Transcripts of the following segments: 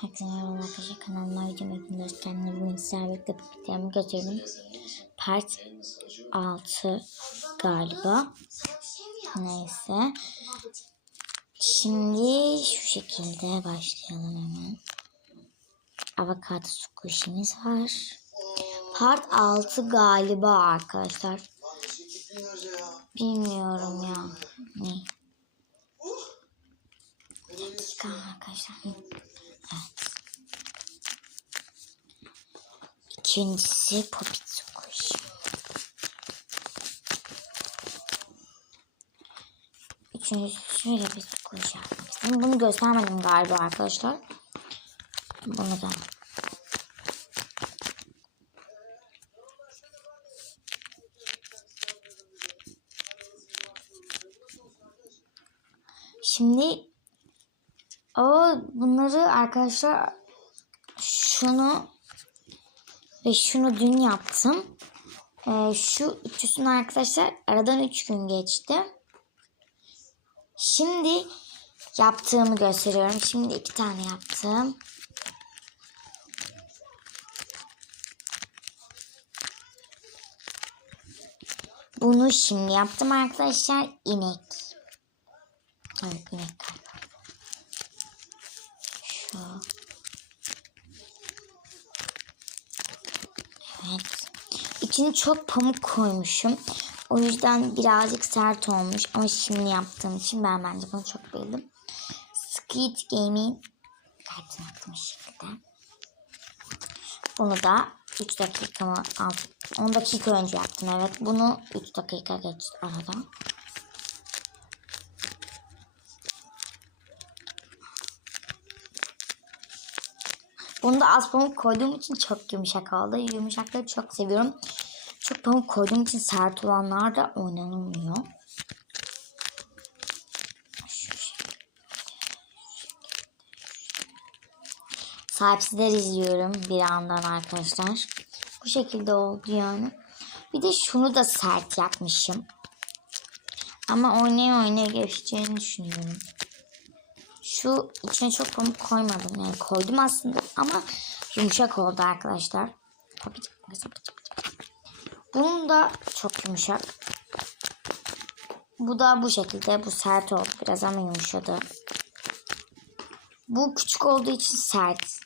Herkese merhaba arkadaşlar kanalıma videomu hepiniz kendime bugün sizlerle birlikte papatyanımı götürdüm. Part 6 galiba. Neyse. Şimdi şu şekilde başlayalım hemen. Avokado squishimiz var. Part 6 galiba arkadaşlar. Bilmiyorum ya. Ne? Bir dakika arkadaşlar. İkincisi Popit Squish. Üçüncüsü şöyle bir yapmak istedim. Bunu göstermedim galiba arkadaşlar. Bunu da. Şimdi o bunları arkadaşlar şunu ve şunu dün yaptım. Ee, şu üçüsünü arkadaşlar aradan üç gün geçti. Şimdi yaptığımı gösteriyorum. Şimdi iki tane yaptım. Bunu şimdi yaptım arkadaşlar. İnek. Evet inek Şu. Evet. İçine çok pamuk koymuşum. O yüzden birazcık sert olmuş. Ama şimdi yaptığım için ben bence bunu çok beğendim. Squid Game'in yaptım şu şekilde. Bunu da 3 dakika mı? 10 dakika önce yaptım evet. Bunu 3 dakika geçti aradan. Bunda az pamuk koyduğum için çok yumuşak oldu. Yumuşakları çok seviyorum. Çok pamuk koyduğum için sert olanlar da oynanılmıyor. Sahipsizler izliyorum bir yandan arkadaşlar. Bu şekilde oldu yani. Bir de şunu da sert yapmışım. Ama oynaya oynaya geçeceğini düşünüyorum. Şu içine çok pamuk koymadım. Yani koydum aslında ama yumuşak oldu arkadaşlar. Bunun da çok yumuşak. Bu da bu şekilde. Bu sert oldu biraz ama yumuşadı. Bu küçük olduğu için sert.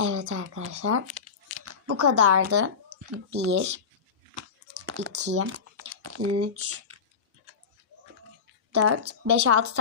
Evet arkadaşlar. Bu kadardı. 1 2 3 4 5 6 tane